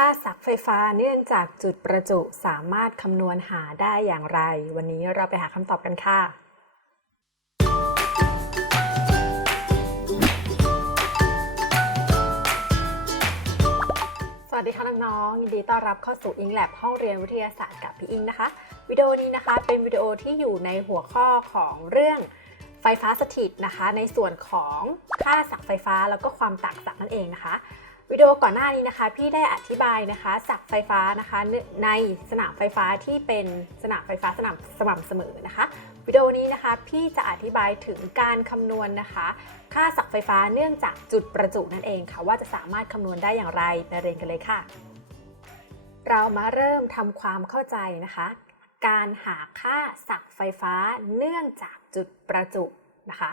ค่าศักย์ไฟฟ้าเนื่องจากจุดประจุสามารถคำนวณหาได้อย่างไร วันนี้เราไปหาคำตอบกันค่ะ สวัสดีค่ะน้องๆยินดีต้อนรับเข้าสู่ i n g Lab ห้องเรียนวิทยาศาสตร์กับพี่อิงนะคะ วิดีโอนี้นะคะเป็นวิดีโอที่อยู่ในหัวข้อของเรื่องไฟฟ้าสถิตนะคะ ในส่วนของค่าศักย์ไฟฟ้าแล้วก็ความต่างศักย์นั่นเองนะคะ วิดีโอก่อนหน้านี้นะคะ พี่ได้อธิบายนะคะศักไฟฟ้านะคะในสนามไฟฟ้าที่เป็นสนามไฟฟ้าสนามสม่ำเสมอนะคะ วิดีโอนี้นะคะพี่จะอธิบายถึงการคำนวณนะคะ ค่าศักไฟฟ้าเนื่องจากจุดประจุนั่นเองค่ะ ว่าจะสามารถคำนวณได้อย่างไรไปเรียนกันเลยค่ะ เรามาเริ่มทำความเข้าใจนะคะ การหาค่าศักไฟฟ้าเนื่องจากจุดประจุนะคะ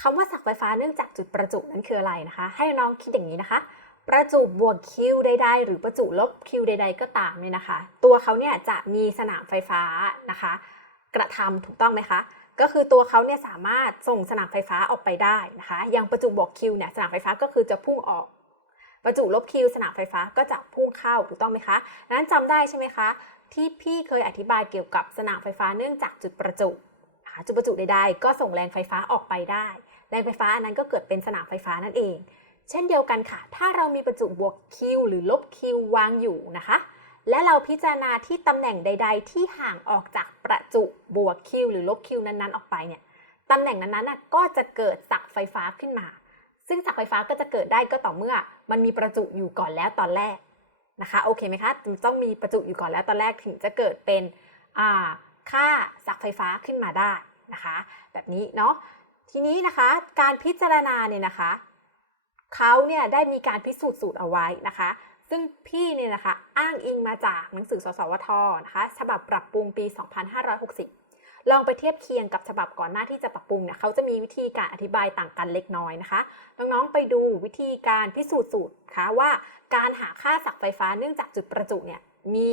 คำว่าศักไฟฟ้าเนื่องจากจุดประจุนั้นคืออะไรนะคะ ให้น้องคิดอย่างนี้นะคะ ประจุบวกคิวใดๆ หรือประจุลบคิวใด ๆ ก็ตามเนี่ยนะคะ ตัวเขาเนี่ยจะมีสนามไฟฟ้านะคะ กระทำถูกต้องไหมคะก็คือตัวเขาเนี่ยสามารถส่งสนามไฟฟ้าออกไปได้นะคะอย่างประจุบวกคิวเนี่ยสนามไฟฟ้าก็คือจะพุ่งออก ประจุลบคิวสนามไฟฟ้าก็จะพุ่งเข้าถูกต้องไหมคะนั้นจำได้ใช่ไหมคะที่พี่เคยอธิบายเกี่ยวกับสนามไฟฟ้าเนื่องจากจุดประจุจุดประจุใดๆ ก็ส่งแรงไฟฟ้าออกไปได้ แรงไฟฟ้าอันนั้นก็เกิดเป็นสนามไฟฟ้านั่นเอง เช่นเดียวกันค่ะ ถ้าเรามีประจุบวกคิวหรือลบคิววางอยู่นะคะ และเราพิจารณาที่ตำแหน่งใด ๆ ที่ห่างออกจากประจุบวกคิวหรือลบคิวนั้นๆ ออกไปเนี่ยตำแหน่งนั้นๆน่ะก็จะเกิดศักย์ไฟฟ้าขึ้นมา ซึ่งศักย์ไฟฟ้าก็จะเกิดได้ก็ต่อเมื่อ มันมีประจุอยู่ก่อนแล้วตอนแรกนะคะโอเคไหมคะต้องมีประจุอยู่ก่อนแล้วตอนแรกถึงจะเกิดเป็นค่าศักย์ไฟฟ้าขึ้นมาได้นะคะ แบบนี้เนาะทีนี้นะคะการพิจารณาเนี่ยนะคะ เขาเนี่ยได้มีการพิสูจน์สูตรเอาไว้นะคะ ซึ่งพี่เนี่ยนะคะอ้างอิงมาจากหนังสือสสวทนะคะฉบับปรับปรุงปี 2560 ลองไปเทียบเคียงกับฉบับก่อนหน้าที่จะปรับปรุงเนี่ยเขาจะมีวิธีการอธิบายต่างกันเล็กน้อยนะคะ น้องๆไปดูวิธีการพิสูจน์สูตรคะว่าการหาค่าศักย์ไฟฟ้าเนื่องจากจุดประจุเนี่ยมี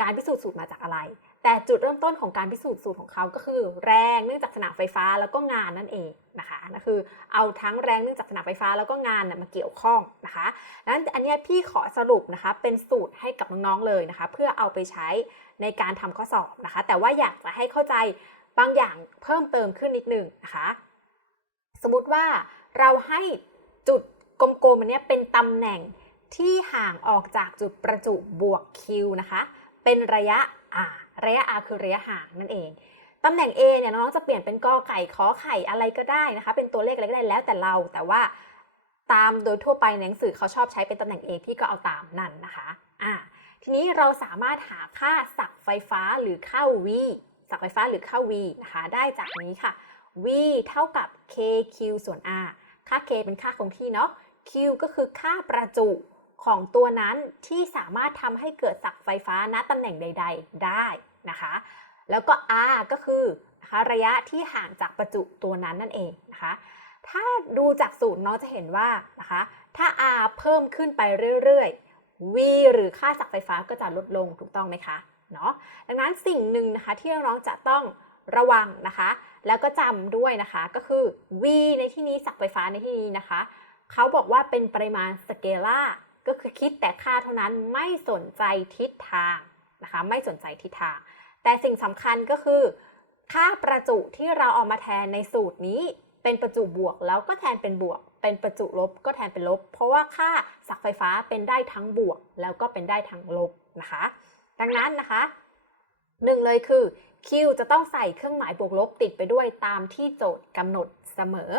การพิสูจน์สูตรมาจากอะไร แต่จุดเริ่มต้นของการพิสูจน์สูตรของเขาก็คือ แรงเนื่องจากสนามไฟฟ้าแล้วก็งานนั่นเองนะคะนั่นคือเอาทั้งแรงเนื่องจากสนามไฟฟ้าแล้วก็งานมาเกี่ยวข้องนะคะนั้นอันนี้พี่ขอสรุปนะคะเป็นสูตรให้กับน้องๆเลยนะคะ เพื่อเอาไปใช้ในการทำข้อสอบนะคะ แต่ว่าอยากจะให้เข้าใจบางอย่างเพิ่มเติมขึ้นนิดนึงนะคะ สมมติว่าเราให้จุดกลมๆอันนี้เป็นตำแหน่งที่ห่างออกจากจุดประจุบวก Q นะคะ เป็นระยะ r ระยะ r คือระยะห่างนั่นเองตำแหน่ง A เนี่ยน้องจะเปลี่ยนเป็นกอไก่ขอไข่อะไรก็ได้นะคะ เป็นตัวเลขอะไรก็ได้แล้วแต่เราแต่ว่าตามโดยทั่วไปในหนังสือเขาชอบใช้เป็นตำแหน่ง A พี่ก็เอาตามนั่นนะคะอ่าทีนี้เราสามารถหาค่าศักไฟฟ้าหรือค่า V ศักไฟฟ้าหรือค่า V นะคะได้จากนี้ค่ะ V เท่ากับ KQ ส่วน R ค่า K เป็นค่าคงที่เนาะ Q ก็คือค่าประจุ ของตัวนั้นที่สามารถทำให้เกิดศักย์ไฟฟ้าณตำแหน่งใด ๆ ได้นะคะ แล้วก็ R ก็คือนะคะระยะที่ห่างจากประจุตัวนั้นนั่นเองนะคะ ถ้าดูจากสูตรน้องจะเห็นว่านะคะ ถ้า R เพิ่มขึ้นไปเรื่อยๆ V หรือค่าศักย์ไฟฟ้าก็จะลดลงถูกต้องไหมคะเนาะดังนั้นสิ่งหนึ่งนะคะที่น้องจะต้องระวังนะคะ แล้วก็จำด้วยนะคะก็คือ V ในที่นี้ศักย์ไฟฟ้าในที่นี้นะคะ เขาบอกว่าเป็นปริมาณสเกลาร์ ก็คือคิดแต่ค่าเท่านั้นไม่สนใจทิศทางนะคะไม่สนใจทิศทาง แต่สิ่งสำคัญก็คือ ค่าประจุที่เราเอามาแทนในสูตรนี้เป็นประจุบวกแล้วก็แทนเป็นบวก เป็นประจุลบก็แทนเป็นลบ เพราะว่าค่าศักย์ไฟฟ้าเป็นได้ทั้งบวก แล้วก็เป็นได้ทั้งลบนะคะ ดังนั้นนะคะหนึ่งเลยคือ Q จะต้องใส่เครื่องหมายบวกลบติดไปด้วยตามที่โจทย์กำหนดเสมอ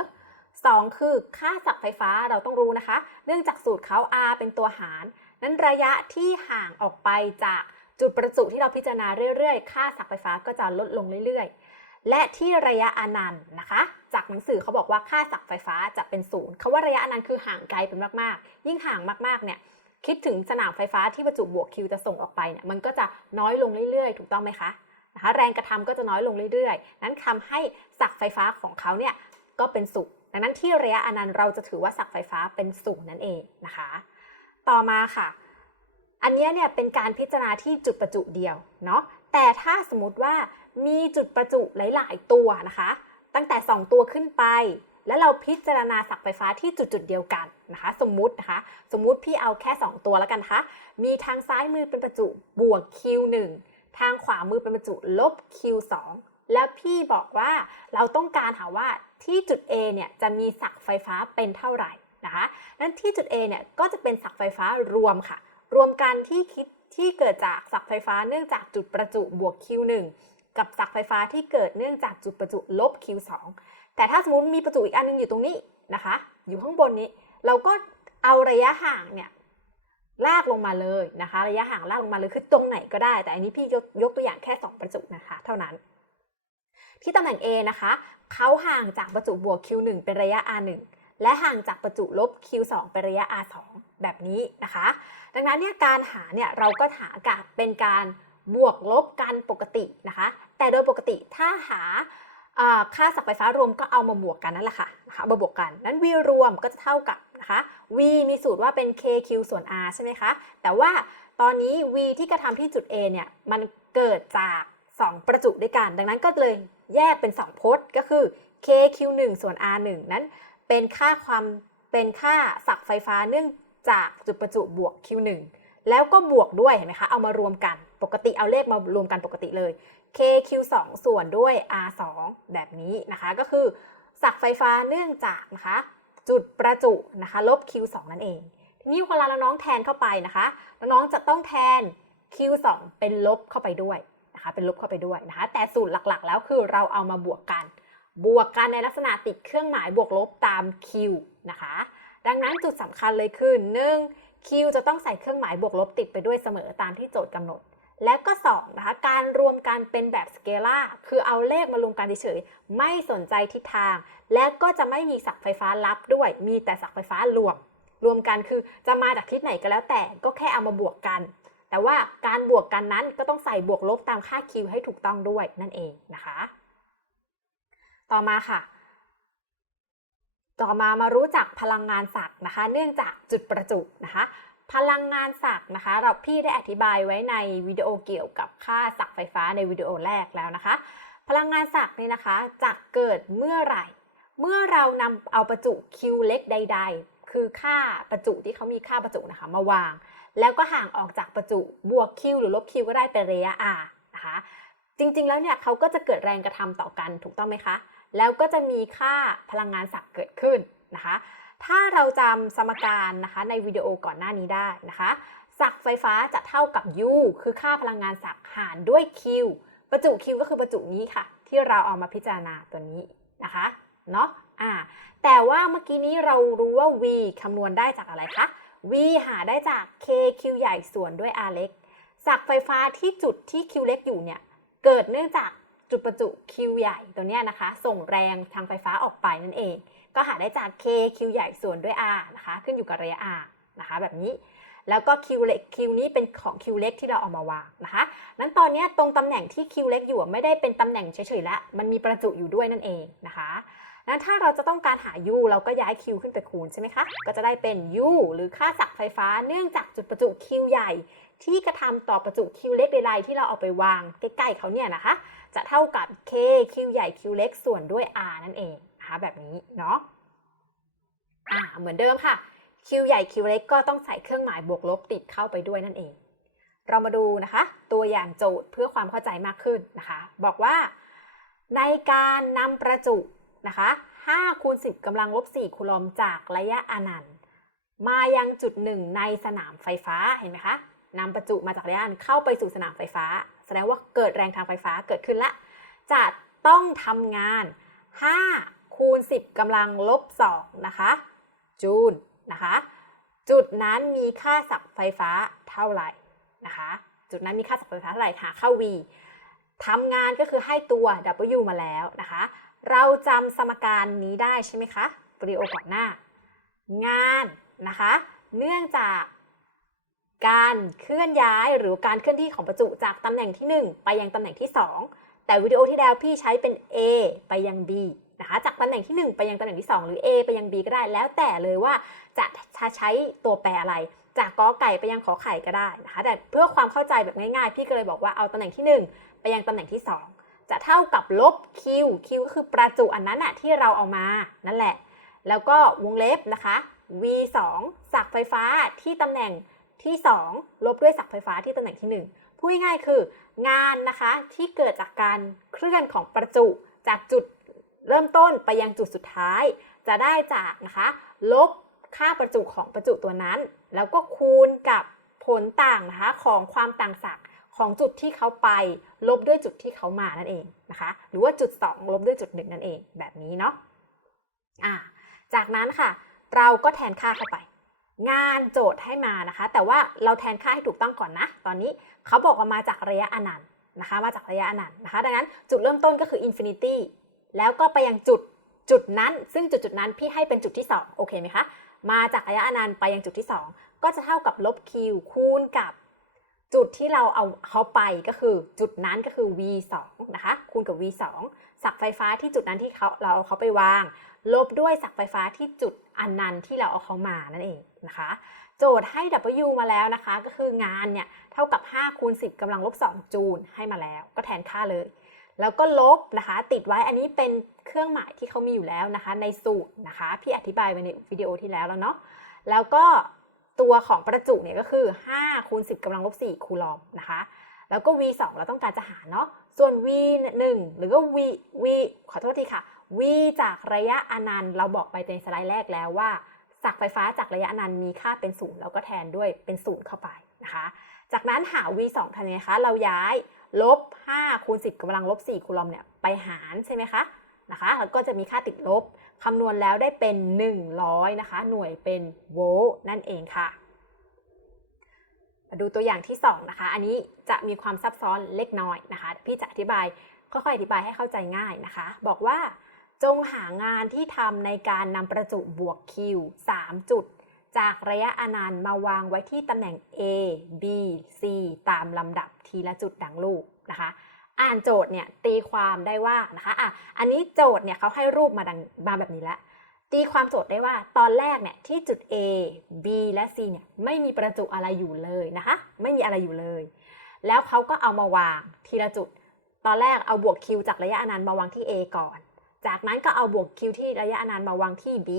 2 คือค่าศักย์ไฟฟ้าเราต้องรู้นะคะ เนื่องจากสูตรเขา R เป็นตัวหาร นั้นระยะที่ห่างออกไปจากจุดประจุที่เราพิจารณาเรื่อยๆ ค่าศักย์ไฟฟ้าก็จะลดลงเรื่อยๆ และที่ระยะอนันต์นะคะ จากหนังสือเขาบอกว่าค่าศักย์ไฟฟ้าจะเป็นศูนย์เขาว่าระยะอนันต์คือห่างไกลเป็นมากๆ ยิ่งห่างมากๆ เนี่ย คิดถึงสนามไฟฟ้าที่ประจุบวก Q จะส่งออกไปเนี่ย มันก็จะน้อยลงเรื่อยๆ ถูกต้องไหมคะนะคะ แรงกระทำก็จะน้อยลงเรื่อยๆ นั้นทำให้ศักไฟฟ้าของเขาเนี่ยก็เป็นศูนย์ ดังนั้นที่ระยะอนันต์เราจะถือว่าศักย์ไฟฟ้าเป็นศูนย์นั่นเองนะคะ ต่อมาค่ะ อันนี้เนี่ยเป็นการพิจารณาที่จุดประจุเดียวเนาะแต่ถ้าสมมติว่ามีจุดประจุหลาย ๆ ตัวนะคะ ตั้งแต่ 2 ตัวขึ้นไป แล้วเราพิจารณาศักไฟฟ้าที่จุดจุดๆเดียวกันนะคะ สมมุตินะคะ สมมุติพี่เอาแค่ 2 ตัวแล้วกันคะมีทางซ้ายมือเป็นประจุบวก Q1 ทางขวามือเป็นประจุลบ Q2 แล้วพี่บอกว่าเราต้องการหาว่า ที่จุด A เนี่ยจะมีศักไฟฟ้าเป็นเท่าไหร่นะคะนั้นที่จุด A เนี่ยก็จะเป็นศักไฟฟ้ารวมค่ะ รวมกันที่คิดที่เกิดจากศักไฟฟ้าเนื่องจากจุดประจุบวก Q1 กับศักไฟฟ้าที่เกิดเนื่องจากจุดประจุลบ Q2 แต่ถ้าสมมติมีประจุอีกอันนึงอยู่ตรงนี้นะคะ อยู่ข้างบนนี้ เราก็เอาระยะห่างเนี่ยลากลงมาเลยนะคะ ระยะห่างลากลงมาเลยคือตรงไหนก็ได้ แต่อันนี้พี่ยกยกตัวอย่างแค่ 2 ประจุนะคะ เท่านั้น ที่ตำแหน่ง A นะคะ เขาห่างจากประจุบวก Q1 เป็นระยะ R1 และห่างจากประจุลบ Q2 เป็นระยะ R2 แบบนี้นะคะ ดังนั้นเนี่ยการหาเนี่ยเราก็หากับเป็นการบวกลบกันปกตินะคะ แต่โดยปกติถ้าหาค่าศักไฟฟ้ารวมก็เอามาบวกกันนั่นแหละค่ะนะคะมาบวกกัน นั้น V รวมก็จะเท่ากับนะคะ V มีสูตรว่าเป็น KQ ส่วน R ใช่ไหมคะ แต่ว่าตอนนี้ V ที่กระทำที่จุด A เนี่ย มันเกิดจาก 2 ประจุด้วยกัน ดังนั้นก็เลยแยกเป็น 2 พจน์ก็คือ KQ1 ส่วน R1 นั้นเป็นค่าความเป็นค่าศักไฟฟ้าเนื่องจากจุดประจุบวก Q1 แล้วก็บวกด้วยเห็นไหมคะเอามารวมกันปกติเอาเลขมารวมกันปกติเลย KQ2 ส่วนด้วย R2 แบบนี้นะคะก็คือศักไฟฟ้าเนื่องจากนะคะจุดประจุนะคะลบ Q2 นั่นเอง ทีนี้เวลาน้องแทนเข้าไปนะคะ น้องๆจะต้องแทน Q2 เป็นลบเข้าไปด้วย นะคะเป็นลบเข้าไปด้วยนะคะ แต่สูตรหลักๆ แล้วคือเราเอามาบวกกัน บวกกันในลักษณะติดเครื่องหมายบวกลบตาม Q นะคะ ดังนั้นจุดสำคัญเลยคือ 1. Q จะต้องใส่เครื่องหมายบวกลบติดไปด้วยเสมอตามที่โจทย์กำหนด และก็2นะคะการรวมกันเป็นแบบสเกลาคือเอาเลขมารวมกันเฉยๆไม่สนใจทิศทาง และก็จะไม่มีศักไฟฟ้าลับด้วย มีแต่ศักไฟฟ้ารวมรวมกันคือจะมาจากทิศไหนก็แล้วแต่ก็แค่เอามาบวกกัน แต่ว่าการบวกกันนั้นก็ต้องใส่บวกลบตามค่า Q ให้ถูกต้องด้วยนั่นเองนะคะ ต่อมาค่ะ ต่อมามารู้จักพลังงานศักย์นะคะ เนื่องจากจุดประจุนะคะพลังงานศักย์นะคะ เราพี่ได้อธิบายไว้ในวิดีโอเกี่ยวกับค่าศักย์ไฟฟ้าในวิดีโอแรกแล้วนะคะ พลังงานศักย์นี่นะคะจะเกิดเมื่อไหร่ เมื่อเรานำเอาประจุ Q เล็กใด ๆ คือค่าประจุที่เขามีค่าประจุนะคะมาวาง แล้วก็ห่างออกจากประจุบวก Q หรือลบ Q ก็ได้เป็นระยะ R นะคะ จริงๆ แล้วเนี่ยเขาก็จะเกิดแรงกระทำต่อกันถูกต้องไหมคะ แล้วก็จะมีค่าพลังงานศักย์เกิดขึ้นนะคะ ถ้าเราจำสมการนะคะในวิดีโอก่อนหน้านี้ได้นะคะศักย์ไฟฟ้าจะเท่ากับ U คือค่าพลังงานศักย์หารด้วย Q ประจุ Q ก็คือประจุนี้ค่ะ ที่เราเอามาพิจารณาตัวนี้นะคะเนาะอ่าแต่ว่าเมื่อกี้นี้เรารู้ว่า V คำนวณได้จากอะไรคะ V หาได้จาก KQ ใหญ่ส่วนด้วย R เล็กศักไฟฟ้าที่จุดที่ Q เล็กอยู่เนี่ย เกิดเนื่องจากจุดประจุ Q ใหญ่ตัวเนี้ยนะคะ ส่งแรงทางไฟฟ้าออกไปนั่นเอง ก็หาได้จาก K Q ใหญ่ส่วนด้วย R นะคะ ขึ้นอยู่กับระยะ R นะคะ แบบนี้แล้วก็ Q เล็ก Q นี้เป็นของ Q เล็กที่เราเอามาวางนะคะ นั้นตอนเนี้ยตรงตำแหน่งที่ Q เล็กอยู่ไม่ได้เป็นตำแหน่งเฉยๆแล้ว มันมีประจุอยู่ด้วยนั่นเองนะคะ นั้นถ้าเราจะต้องการหา U เราก็ย้าย Q ขึ้นไปคูณใช่ไหมคะ ก็จะได้เป็น U หรือค่าศักย์ไฟฟ้าเนื่องจากจุดประจุ Q ใหญ่ ที่กระทำต่อประจุ Q เล็กใดๆที่เราเอาไปวางใกล้ๆเขาเนี่ยนะคะ จะเท่ากับ K Q ใหญ่ Q เล็กส่วนด้วย R นั่นเองนะคะแบบนี้เนาะอ่าเหมือนเดิมค่ะ Q ใหญ่ Q เล็กก็ต้องใส่เครื่องหมายบวกลบติดเข้าไปด้วยนั่นเอง เรามาดูนะคะ ตัวอย่างโจทย์เพื่อความเข้าใจมากขึ้นนะคะ บอกว่า ในการนำประจุ นะคะ5คูณ10กำลังลบ4คูลอมจากระยะอนันต์ มายังจุดหนึ่งในสนามไฟฟ้าเห็นไหมคะนำประจุมาจากระยะอนันต์เข้าไปสู่สนามไฟฟ้า แสดงว่าเกิดแรงทางไฟฟ้าเกิดขึ้นละ จะต้องทำงาน5คูณ10กำลังลบ2นะคะจูลนะคะจุดนั้นมีค่าศักย์ไฟฟ้าเท่าไหร่นะคะ จุดนั้นมีค่าศักย์ไฟฟ้าเท่าไหร่หาเข้า V ทำงานก็คือให้ตัว W มาแล้วนะคะ เราจำสมการนี้ได้ใช่ไหมคะวิดีโอก่อนหน้า งานนะคะ เนื่องจากการเคลื่อนย้ายหรือการเคลื่อนที่ของประจุจากตำแหน่งที่ 1 ไปยังตำแหน่งที่ 2 แต่วิดีโอที่แล้วพี่ใช้เป็น A ไปยัง B นะคะจากตำแหน่งที่ 1 ไปยังตำแหน่งที่ 2 หรือ A ไปยัง B ก็ได้แล้วแต่เลยว่าจะใช้ตัวแปรอะไร จากกอไก่ไปยังขอไข่ก็ได้นะคะแต่เพื่อความเข้าใจแบบง่ายๆ พี่ก็เลยบอกว่าเอาตำแหน่งที่ 1 ไปยังตำแหน่งที่ 2 จะเท่ากับลบ q q ก็คือประจุอันนั้นอะที่เราเอามานั่นแหละ แล้วก็วงเล็บนะคะ v 2ศักไฟฟ้าที่ตำแหน่งที่ 2 ลบด้วยศักไฟฟ้าที่ตำแหน่งที่ 1 พูดง่ายๆคืองานนะคะที่เกิดจากการเคลื่อนของประจุจากจุดเริ่มต้นไปยังจุดสุดท้าย จะได้จากนะคะลบค่าประจุของประจุตัวนั้น แล้วก็คูณกับผลต่างนะคะของความต่างศักย์ ของจุดที่เขาไป ลบด้วยจุดที่เขามานั่นเองนะคะ หรือว่าจุด 2 ลบด้วยจุด 1 นั่นเองแบบนี้เนาะอ่าจากนั้นค่ะ เราก็แทนค่าเข้าไป งานโจทย์ให้มานะคะ แต่ว่าเราแทนค่าให้ถูกต้องก่อนนะ ตอนนี้เขาบอกว่ามาจากระยะอนันต์นะคะ มาจากระยะอนันต์นะคะ ดังนั้นจุดเริ่มต้นก็คืออินฟินิตี้แล้วก็ไปยังจุดจุดนั้น ซึ่งจุดจุดนั้นพี่ให้เป็นจุดที่ 2 โอเคไหมคะ มาจากระยะอนันต์ไปยังจุดที่ 2 ก็จะเท่ากับลบ q คูณกับ จุดที่เราเอาเขาไปก็คือจุดนั้นก็คือ v 2นะคะคูณกับ v 2ศักย์ไฟฟ้าที่จุดนั้นที่เขาเราเอาเขาไปวาง ลบด้วยศักย์ไฟฟ้าที่จุดอันนั้นที่เราเอาเขามานั่นเองนะคะ โจทย์ให้ W มาแล้วนะคะ ก็คืองานเนี่ยเท่ากับ5คูณ10กำลังลบ2จูลให้มาแล้ว ก็แทนค่าเลย แล้วก็ลบนะคะ ติดไว้อันนี้เป็นเครื่องหมายที่เขามีอยู่แล้วนะคะ ในสูตรนะคะ พี่อธิบายไว้ในวิดีโอที่แล้วแล้วเนาะแล้วก็ ตัวของประจุเนี่ยก็คือ5คูณ10กำลังลบ4คูลอมนะคะ แล้วก็ v 2เราต้องการจะหาเนาะ ส่วน v 1หรือก็ v v ขอโทษทีค่ะ v จากระยะอนันต์เราบอกไปในสไลด์แรกแล้วว่าศักย์ไฟฟ้าจากระยะอนันต์มีค่าเป็นศูนย์เราก็แทนด้วยเป็นศูนย์เข้าไปนะคะ จากนั้นหา v 2ทำยังไงคะ เราย้ายลบ5คูณ10กำลังลบ4คูลอมเนี่ยไปหารใช่ไหมคะนะคะ แล้วก็จะมีค่าติดลบ คำนวณแล้วได้เป็น 100 นะคะ หน่วยเป็นโวลต์นั่นเองค่ะ มาดูตัวอย่างที่ 2 นะคะ อันนี้จะมีความซับซ้อนเล็กน้อยนะคะ พี่จะอธิบายค่อยๆอธิบายให้เข้าใจง่ายนะคะ บอกว่าจงหางานที่ทำในการนำประจุบวก Q 3 จุด จากระยะอนันต์มาวางไว้ที่ตำแหน่ง A B C ตามลำดับทีละจุดดังรูปนะคะ อ่านโจทย์เนี่ยตีความได้ว่านะคะอะอันนี้โจทย์เนี่ยเขาให้รูปมาดังมาแบบนี้แล้วตีความโจทย์ได้ว่าตอนแรกเนี่ยที่จุด A B และ C เนี่ยไม่มีประจุอะไรอยู่เลยนะคะไม่มีอะไรอยู่เลย แล้วเขาก็เอามาวางทีละจุด ตอนแรกเอาบวก Q จากระยะอนันต์มาวางที่ A ก่อน จากนั้นก็เอาบวก Q ที่ระยะอนันต์มาวางที่ B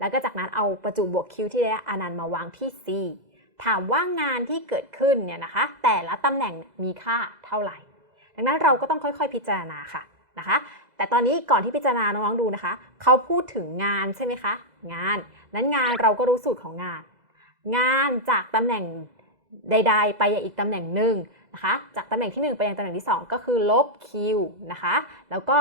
แล้วก็จากนั้นเอาประจุบวก Q ที่ระยะอนันต์มาวางที่ C ถามว่างานที่เกิดขึ้นเนี่ยนะคะแต่ละตำแหน่งมีค่าเท่าไหร่ ดังนั้นเราก็ต้องค่อยๆ พิจารณาค่ะนะคะ แต่ตอนนี้ก่อนที่พิจารณาน้องๆดูนะคะ เขาพูดถึงงานใช่ไหมคะ งาน นั้นงานเราก็รู้สูตรของงาน งานจากตำแหน่งใด ๆ ไปยังอีกตำแหน่งหนึ่งนะคะ จากตำแหน่งที่ 1 ไปยังตำแหน่งที่ 2 ก็คือลบ q นะคะ แล้วก็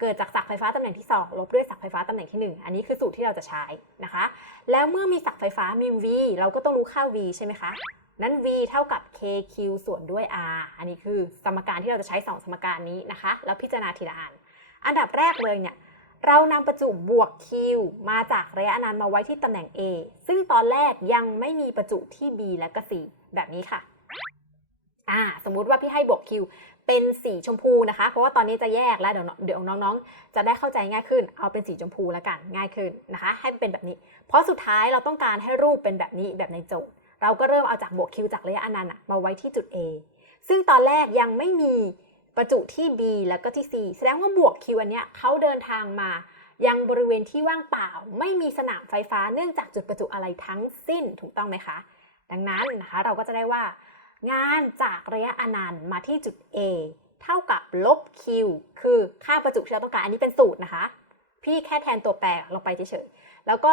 เกิดจากศักย์ไฟฟ้าตำแหน่งที่ 2 ลบด้วยศักย์ไฟฟ้าตำแหน่งที่ 1 อันนี้คือสูตรที่เราจะใช้นะคะ แล้วเมื่อมีศักย์ไฟฟ้ามี v เราก็ต้องรู้ค่า v ใช่ไหมคะ นั้น v เท่ากับ kq ส่วนด้วย r อันนี้คือสมการที่เราจะใช้ 2 สมการนี้นะคะ แล้วพิจารณาทีละอัน อันดับแรกเลยเนี่ยเรานำประจุบวก q มาจากระยะอนันต์มาไว้ที่ตำแหน่ง a ซึ่งตอนแรกยังไม่มีประจุที่ b และก็ c แบบนี้ค่ะอ่าสมมุติว่าพี่ให้บวก q เป็นสีชมพูนะคะ เพราะว่าตอนนี้จะแยกแล้วเดี๋ยวเดี๋ยวน้องๆ จะได้เข้าใจง่ายขึ้น เอาเป็นสีชมพูแล้วกันง่ายขึ้นนะคะ ให้เป็นแบบนี้ เพราะสุดท้ายเราต้องการให้รูปเป็นแบบนี้แบบในโจทย์ เราก็เริ่มเอาจากบวก q จากระยะอนันต์มาไว้ที่จุด a ซึ่งตอนแรกยังไม่มีประจุที่ b แล้วก็ที่ c แสดงว่าบวก q อันเนี้ยเขาเดินทางมายังบริเวณที่ว่างเปล่า ไม่มีสนามไฟฟ้าเนื่องจากจุดประจุอะไรทั้งสิ้นถูกต้องไหมคะ ดังนั้นนะคะเราก็จะได้ว่า งานจากระยะอนันต์มาที่จุด A เท่ากับลบ q คือค่าประจุที่เราต้องการอันนี้เป็นสูตรนะคะ พี่แค่แทนตัวแปรลงไปเฉยๆแล้วก็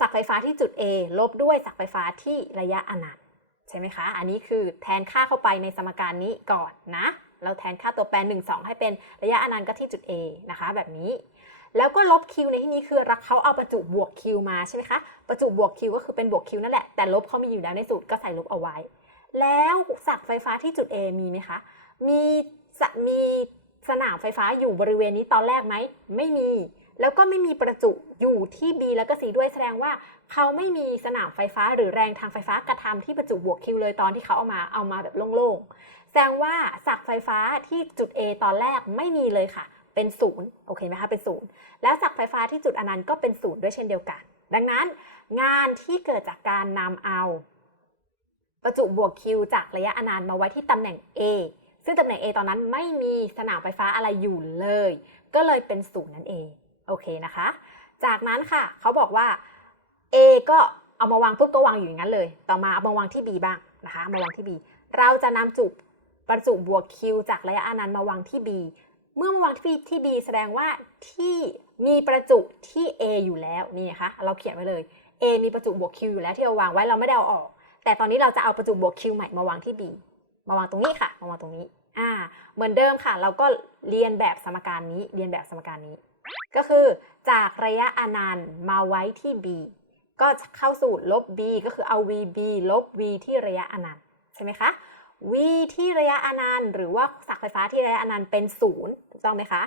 ศักย์ไฟฟ้าที่จุด A ลบด้วยศักย์ไฟฟ้าที่ระยะอนันต์ใช่ไหมคะ อันนี้คือแทนค่าเข้าไปในสมการนี้ก่อนนะ เราแทนค่าตัวแปร 1 2 ให้เป็นระยะอนันต์ก็ที่จุด A นะคะ แบบนี้ แล้วก็ลบ q ในที่นี้คือรักเขาเอาประจุบวก q มาใช่ไหมคะ ประจุบวก q ก็คือเป็นบวก q นั่นแหละ แต่ลบเขามีอยู่แล้วในสูตรก็ใส่ลบเอาไว้ แล้วศักย์ไฟฟ้าที่จุด A มีไหมคะ มีมีสนามไฟฟ้าอยู่บริเวณนี้ตอนแรกไหม ไม่มี แล้วก็ไม่มีประจุอยู่ที่ B แล้วก็ C ด้วยแสดงว่าเขาไม่มีสนามไฟฟ้าหรือแรงทางไฟฟ้ากระทำที่ประจุบวก Q เลยตอนที่เขาเอามาเอามาแบบโล่งๆ แสดงว่าศักย์ไฟฟ้าที่จุด A ตอนแรกไม่มีเลยค่ะ เป็นศูนย์โอเคไหมคะเป็นศูนย์แล้วศักย์ไฟฟ้าที่จุดอนันต์ก็เป็นศูนย์ด้วยเช่นเดียวกัน ดังนั้น งานที่เกิดจากการนำเอา ประจุบวก Q จากระยะอนันต์มาไว้ที่ตำแหน่ง A ซึ่งตำแหน่ง A ตอนนั้นไม่มีสนามไฟฟ้าอะไรอยู่เลย ก็เลยเป็นศูนย์นั่นเอง โอเคนะคะ จากนั้นค่ะเขาบอกว่า A ก็เอามาวางปุ๊บก็วางอยู่อย่างนั้นเลย ต่อมาเอามาวางที่ B บ้างนะคะมาวางที่ B เราจะนำจุบประจุบวก Q จากระยะอนันต์มาวางที่ B เมื่อมาวางที่ B ที่ B แสดงว่าที่มีประจุที่ A อยู่แล้วนี่นะคะเราเขียนไว้เลย A มีประจุบวก Q อยู่แล้วที่เราวางไว้เราไม่ได้เอาออก แต่ตอนนี้เราจะเอาประจุบวก Q ใหม่มาวางที่ B มาวางตรงนี้ค่ะมาวางตรงนี้อ่าเหมือนเดิมค่ะ เราก็เรียนแบบสมการนี้เรียนแบบสมการนี้ ก็คือจากระยะอนันต์มาไว้ที่ B ก็เข้าสูตรลบ b ก็คือเอา vb ลบ v ที่ระยะอนันต์ใช่ไหมคะ v ที่ระยะอนันต์ หรือว่าสักไฟฟ้าที่ระยะอนันต์เป็นศูนย์ถูกต้องไหมคะ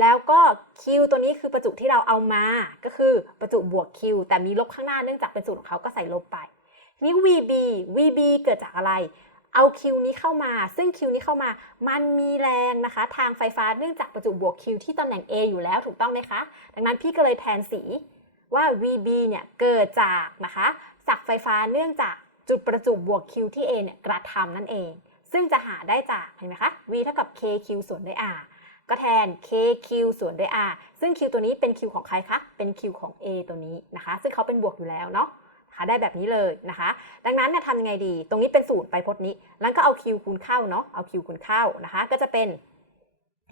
แล้วก็ q ตัวนี้คือประจุที่เราเอามา ก็คือประจุบวก q แต่มีลบข้างหน้าเนื่องจากเป็นศูนย์ของเขาก็ใส่ลบไปทีนี้ vb vb เกิดจากอะไร เอา q นี้เข้ามา ซึ่ง q นี้เข้ามา มันมีแรงนะคะ ทางไฟฟ้าเนื่องจากประจุบวก q ที่ตำแหน่ง a อยู่แล้วถูกต้องไหมคะ ดังนั้นพี่ก็เลยแทนสีว่า VB เนี่ยเกิดจากนะคะสักไฟฟ้าเนื่องจากจุดประจุบวก Q ที่ A เนี่ยกระทำนั่นเอง ซึ่งจะหาได้จากเห็นไหมคะ V เท่ากับ KQ ส่วนด้วย R ก็แทน KQ ส่วนด้วย R ซึ่ง Q ตัวนี้เป็น Q ของใครคะ เป็น Q ของ A ตัวนี้นะคะ ซึ่งเขาเป็นบวกอยู่แล้วเนาะ นะคะได้แบบนี้เลยนะคะ ดังนั้นเนี่ยทำยังไงดี ตรงนี้เป็นศูนย์ไปพจน์นี้ แล้วก็เอา Q คูณเข้าเนาะ เอา Q คูณเข้านะคะ ก็จะเป็น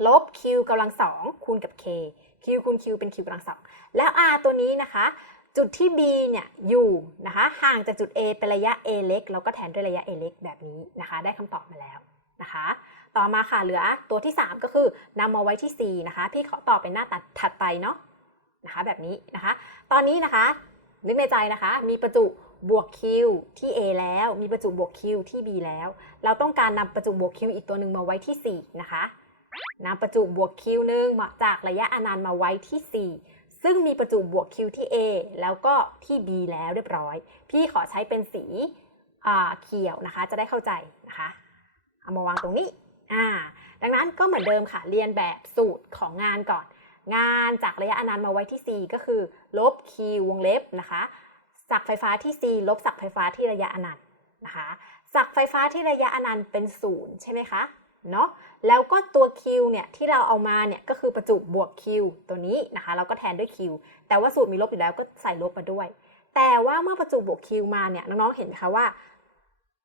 ลบ Q กำลังสองคูณกับ K Q คูณ Q เป็น Q กำลังสองแล้ว r ตัวนี้นะคะ จุดที่ b เนี่ยอยู่นะคะห่างจากจุด a เป็นระยะ a เล็กแล้วก็แทนด้วยระยะ a เล็กแบบนี้นะคะ ได้คำตอบมาแล้วนะคะ ต่อมาค่ะเหลือตัวที่ 3 ก็คือนำมาไว้ที่ c นะคะ พี่ขอตอบเป็นหน้าตัดถัดไปเนาะนะคะแบบนี้นะคะ ตอนนี้นะคะ นึกในใจนะคะ มีประจุบวก q ที่ a แล้ว มีประจุบวก q ที่ b แล้ว เราต้องการนำประจุบวก q อีกตัวหนึ่งมาไว้ที่ 4 นะคะนำประจุบวก q หนึ่งมาจากระยะอนันต์มาไว้ที่ 4 ซึ่งมีประจุบวก Q ที่ A แล้วก็ที่ B แล้วเรียบร้อย พี่ขอใช้เป็นสีเขียวนะคะ จะได้เข้าใจนะคะ เอามาวางตรงนี้อ่าดังนั้นก็เหมือนเดิมค่ะ เรียนแบบสูตรของงานก่อน งานจากระยะอนันต์มาไว้ที่ C ก็คือ ลบ Q วงเล็บนะคะสักไฟฟ้าที่ C ลบสักไฟฟ้าที่ระยะอนันต์นะคะสักไฟฟ้าที่ระยะอนันต์เป็นศูนย์ใช่ไหมคะเนาะแล้วก็ตัว Q เนี่ยที่เราเอามาเนี่ยก็คือประจุบวก Q ตัวนี้นะคะเราก็แทนด้วย Q แต่ว่าสูตรมีลบอยู่แล้วก็ใส่ลบมาด้วย แต่ว่าเมื่อประจุบวก Q มาเนี่ยน้องๆเห็นไหมคะว่า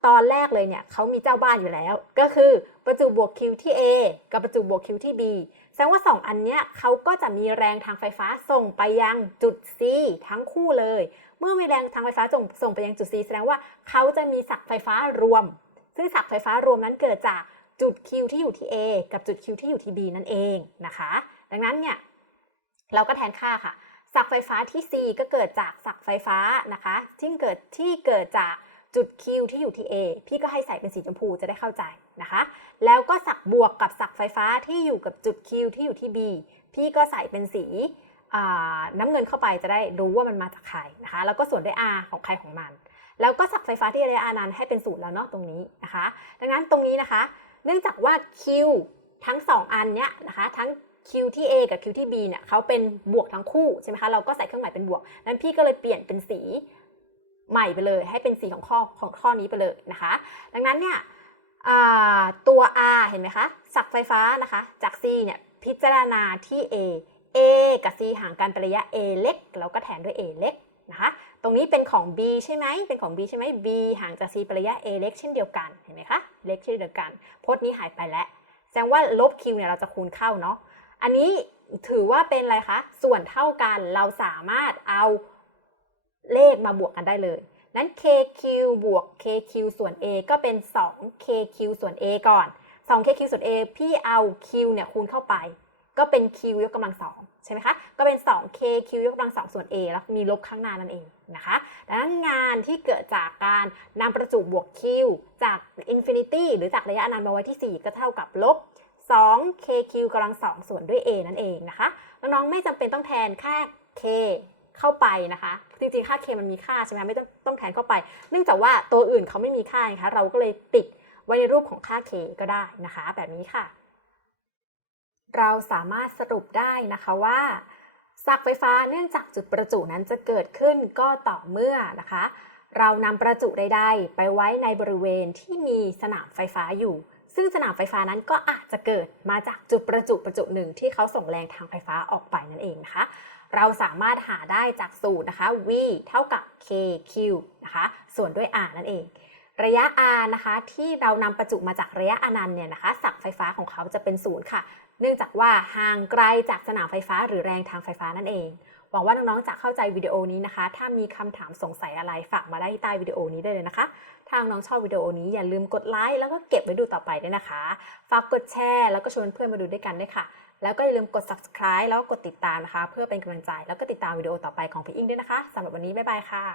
ตอนแรกเลยเนี่ยเขามีเจ้าบ้านอยู่แล้ว ก็คือประจุบวก Q ที่ A กับประจุบวก Q ที่ B แสดงว่า 2 อันเนี้ยเขาก็จะมีแรงทางไฟฟ้าส่งไปยังจุด C ทั้งคู่เลย เมื่อมีแรงทางไฟฟ้าส่งส่งไปยังจุด C แสดงว่าเขาจะมีศักไฟฟ้ารวม ซึ่งศักไฟฟ้ารวมนั้นเกิดจากจุด Q ที่อยู่ที่ A กับจุด Q ที่อยู่ที่ B นั่นเองนะคะ ดังนั้นเนี่ยเราก็แทนค่าค่ะศักไฟฟ้าที่ C ก็เกิดจากศักไฟฟ้านะคะที่เกิดที่เกิดจาก จุด Q ที่อยู่ที่ A พี่ก็ให้ใส่เป็นสีชมพูจะได้เข้าใจนะคะ แล้วก็ศักบวกกับศักไฟฟ้าที่อยู่กับจุด Q ที่อยู่ที่ B พี่ก็ใส่เป็นสีน้ำเงินเข้าไปจะได้รู้ว่ามันมาจากใครนะคะ แล้วก็ส่วนด้วย R ของใครของมัน แล้วก็ศักไฟฟ้าที่ระยะ R นั้นให้เป็นศูนย์แล้วเนาะตรงนี้นะคะ ดังนั้นตรงนี้นะคะ เนื่องจากว่า Q ทั้ง 2 อันเนี้ยนะคะ ทั้ง Q ที่ A กับ Q ที่ B เนี่ยเขาเป็นบวกทั้งคู่ใช่ไหมคะ เราก็ใส่เครื่องหมายเป็นบวก นั้นพี่ก็เลยเปลี่ยนเป็นสี ใหม่ไปเลย ให้เป็นสีของข้อของข้อนี้ไปเลยนะคะ ดังนั้นเนี่ยตัว R เห็นไหมคะสักไฟฟ้านะคะ จาก C เนี่ยพิจารณาที่ A A กับ C ห่างกันเป็นระยะ A เล็กเราก็แทนด้วย A เล็กนะคะ ตรงนี้เป็นของ B ใช่ไหม เป็นของ B ใช่ไหม B ห่างจาก C เป็นระยะ A เล็กเช่นเดียวกัน เห็นไหมคะ เล็กเช่นเดียวกัน พจน์นี้หายไปแล้ว แสดงว่าลบ Q เนี่ยเราจะคูณเข้าเนาะ อันนี้ถือว่าเป็นอะไรคะ ส่วนเท่ากัน เราสามารถเอา เลขมาบวกกันได้เลย นั้น KQ บวก KQ ส่วน A ก็เป็น 2KQ ส่วน A ก่อน 2KQ ส่วน A พี่เอา Q เนี่ยคูณเข้าไป ก็เป็น Q ยกกำลังสองใช่ไหมคะ ก็เป็น 2KQ ยกกำลังสองส่วน A แล้วมีลบข้างหน้านั่นเองนะคะ ดังนั้นงานที่เกิดจากการนำประจุบวก Q จาก Infinity หรือจากระยะอนันต์มาไว้ที่ 4 ก็เท่ากับลบ 2KQ กำลังสองส่วนด้วย A นั่นเองนะคะ น้องๆไม่จำเป็นต้องแทนค่า K เข้าไปนะคะ จริงๆค่า K มันมีค่าใช่ไหมไม่ต้องต้องแทนเข้าไป เนื่องจากว่าตัวอื่นเขาไม่มีค่านะคะเราก็เลยติดไว้ในรูปของค่า K ก็ได้นะคะ แบบนี้ค่ะ เราสามารถสรุปได้นะคะว่าสักไฟฟ้าเนื่องจากจุดประจุนั้นจะเกิดขึ้นก็ต่อเมื่อนะคะ เรานำประจุใดๆ ไปไว้ในบริเวณที่มีสนามไฟฟ้าอยู่ ซึ่งสนามไฟฟ้านั้นก็อาจจะเกิดมาจากจุดประจุประจุหนึ่งที่เขาส่งแรงทางไฟฟ้าออกไปนั่นเองนะคะ เราสามารถหาได้จากสูตรนะคะ v เท่ากับ kq นะคะ ส่วนด้วย r นั่นเอง ระยะ r นะคะ ที่เรานำประจุมาจากระยะอนันต์เนี่ยนะคะสักไฟฟ้าของเขาจะเป็นศูนย์ค่ะ เนื่องจากว่าห่างไกลจากสนามไฟฟ้าหรือแรงทางไฟฟ้านั่นเองหวังว่าน้องๆจะเข้าใจวิดีโอนี้นะคะ ถ้ามีคำถามสงสัยอะไรฝากมาได้ที่ใต้วิดีโอนี้ได้เลยนะคะ ถ้าน้องชอบวิดีโอนี้อย่าลืมกดไลค์แล้วก็เก็บไว้ดูต่อไปด้วยนะคะ ฝากกดแชร์แล้วก็ชวนเพื่อนมาดูด้วยกันด้วยค่ะ แล้วก็อย่าลืมกด subscribe แล้วก็กดติดตามนะคะ เพื่อเป็นกำลังใจ แล้วก็ติดตามวิดีโอต่อไปของพี่อิงด้วยนะคะสำหรับวันนี้บ๊ายบายค่ะ